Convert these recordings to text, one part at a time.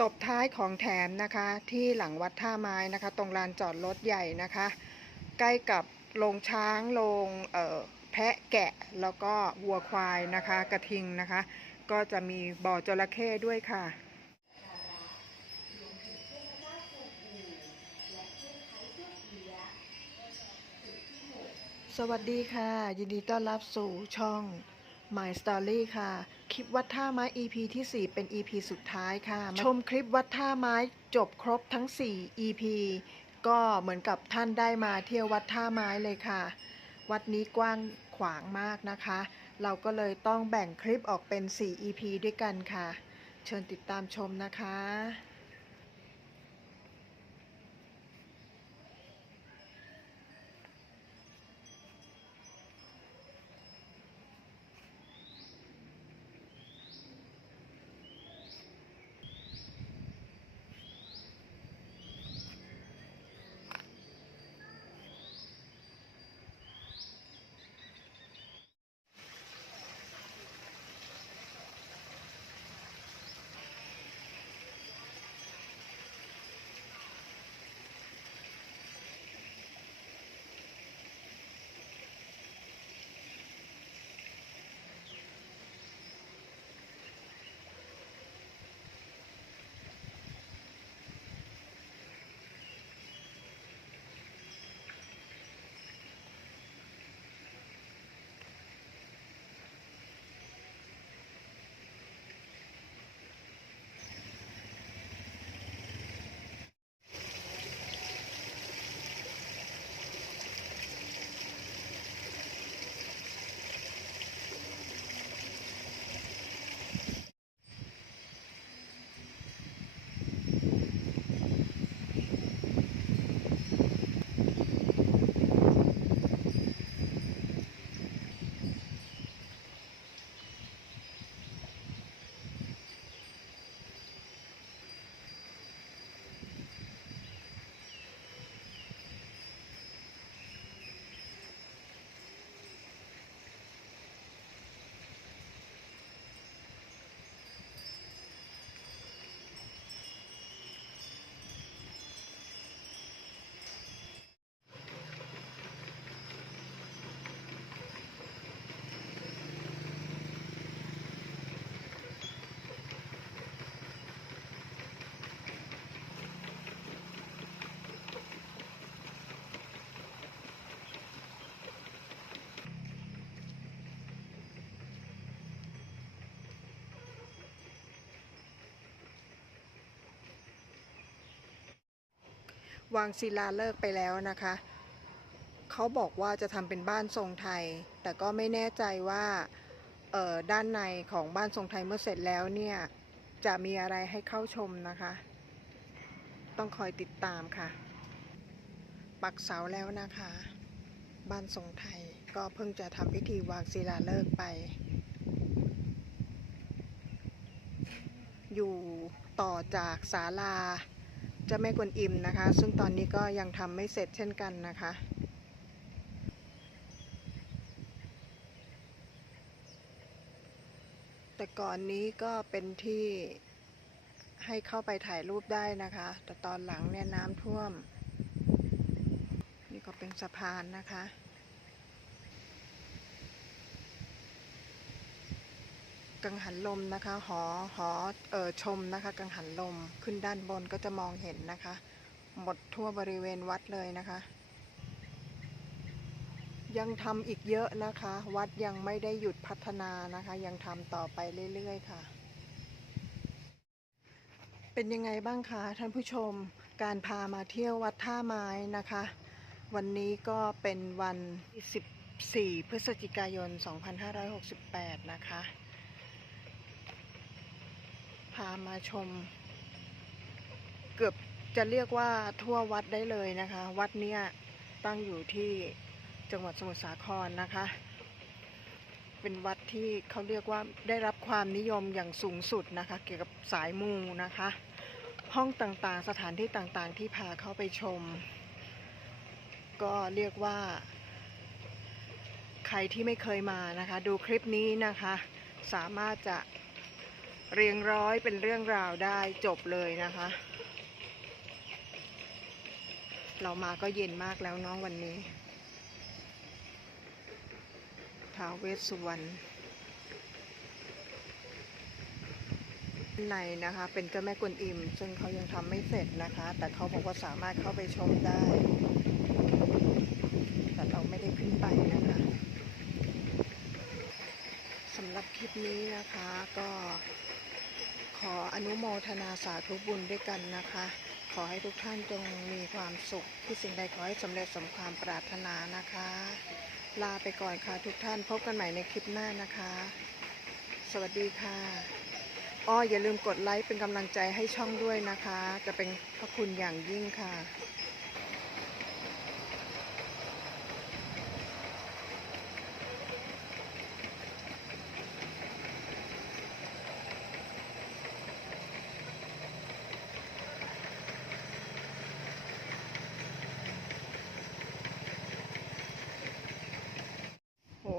ตบท้ายของแถมนะคะที่หลังวัดท่าไม้นะคะ ตรงลานจอดรถใหญ่นะคะ ใกล้กับโรงช้างโรงแพะแกะแล้วก็วัวควายนะคะ กระทิงนะคะ ก็จะมีบ่อจระเข้ด้วยค่ะสวัสดีค่ะ ยินดีต้อนรับสู่ช่อง My Story ค่ะ คลิปวัดท่าไม้ EP ที่ 4 เป็น EP สุดท้ายค่ะ ชมคลิปวัดท่าไม้จบครบทั้ง 4 EP ก็เหมือนกับท่านได้มาเที่ยววัดท่าไม้เลยค่ะ วัดนี้กว้างขวางมากนะคะ เราก็เลยต้องแบ่งคลิปออกเป็น 4 EP ด้วยกันค่ะ เชิญติดตามชมนะคะ วางศิลาฤกษ์ไปแล้วนะคะ เขาบอกว่าจะทำเป็นบ้านทรงไทย แต่ก็ไม่แน่ใจว่าด้านในของบ้านทรงไทยเมื่อเสร็จแล้วเนี่ยจะมีอะไรให้เข้าชมนะคะ ต้องคอยติดตามค่ะ ปักเสาแล้วนะคะ บ้านทรงไทยก็เพิ่งจะทำพิธีวางศิลาฤกษ์ไป อยู่ต่อจากศาลา จ้าแม่กวนอิมนะคะ ซึ่งตอนนี้ก็ยังทำไม่เสร็จเช่นกันนะคะแต่ก่อนนี้ก็เป็นที่ให้เข้าไปถ่ายรูปได้นะคะ แต่ตอนหลังเนี่ยน้ำท่วม นี่ก็เป็นสะพานนะคะ กังหันลมนะคะหอหอเอ่อชมนะคะ กังหันลมขึ้นด้านบนก็จะมองเห็นนะคะ หมดทั่วบริเวณวัดเลยนะคะ ยังทำอีกเยอะนะคะ วัดยังไม่ได้หยุดพัฒนานะคะ ยังทำต่อไปเรื่อยๆค่ะ เป็นยังไงบ้างคะท่านผู้ชมการพามาเที่ยววัดท่าไม้นะคะ วันนี้ก็เป็นวันที่14พฤศจิกายน 2568 นะคะ พามาชม เกือบจะเรียกว่าทั่ววัดได้เลยนะคะ วัดเนี้ยตั้งอยู่ที่จังหวัดสมุทรสาครนะคะ เป็นวัดที่เขาเรียกว่าได้รับความนิยมอย่างสูงสุดนะคะ เกี่ยวกับสายมูนะคะ ห้องต่างๆ สถานที่ต่างๆ ที่พาเข้าไปชม ก็เรียกว่า ใครที่ไม่เคยมานะคะ ดูคลิปนี้นะคะ สามารถจะ เรียงร้อยเป็นเรื่องราวได้จบเลยนะคะ เรามาก็เย็นมากแล้วน้องวันนี้ท้าวเวสสุวรรณในนะคะ เป็นเจ้าแม่กวนอิม ซึ่งเขายังทำไม่เสร็จนะคะ แต่เขาบอกว่าสามารถเข้าไปชมได้ แต่เราไม่ได้ขึ้นไปนะคะสำห รับคลิปนี้นะคะก็ขออนุโมทนาสาธุบุญด้วยกันนะคะ ขอให้ทุกท่านจงมีความสุขที่สิ่งใดขอให้สำเร็จสมความปรารถนานะคะ ลาไปก่อนค่ะทุกท่านพบกันใหม่ในคลิปหน้านะคะ สวัสดีค่ะอ้ออย่าลืมกดไลค์เป็นกำลังใจให้ช่องด้วยนะคะ จะเป็นพระคุณอย่างยิ่งค่ะ โอ้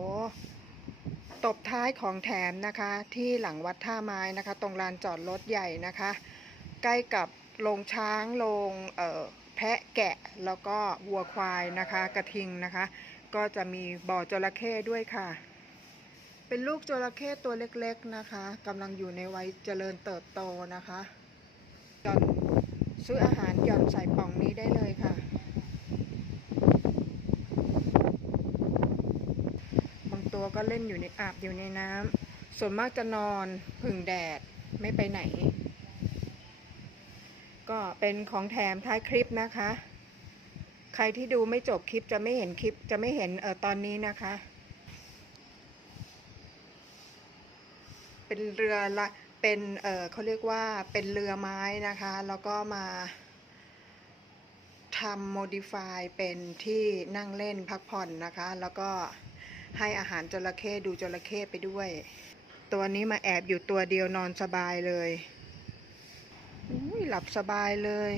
ตบท้ายของแถมนะคะที่หลังวัดท่าไม้นะคะ ตรงลานจอดรถใหญ่นะคะ ใกล้กับโรงช้างโรงแพะแกะแล้วก็วัวควายนะคะ กระทิงนะคะ ก็จะมีบ่อจระเข้ด้วยค่ะ เป็นลูกจระเข้ตัวเล็กๆนะคะกำลังอยู่ในวัยเจริญเติบโตนะคะหย่อนซื้ออาหารหย่อนใส่ป่องนี้ได้เลยค่ะ บางตัว ก็เล่นอยู่ในอาบอยู่ในน้ำส่วนมากจะนอนพึ่งแดดไม่ไปไหน ก็เป็นของแถมท้ายคลิปนะคะ ใครที่ดูไม่จบคลิปจะไม่เห็นคลิปจะไม่เห็นเออตอนนี้นะคะ เป็นเรือละเป็นเออเขาเรียกว่าเป็นเรือไม้นะคะ แล้วก็มาทำโมดิฟายเป็นที่นั่งเล่นพักผ่อนนะคะ แล้วก็ ให้อาหารจระเข้ดูจระเข้ไปด้วย ตัวนี้มาแอบอยู่ตัวเดียวนอนสบายเลยอุ้ยหลับสบายเลย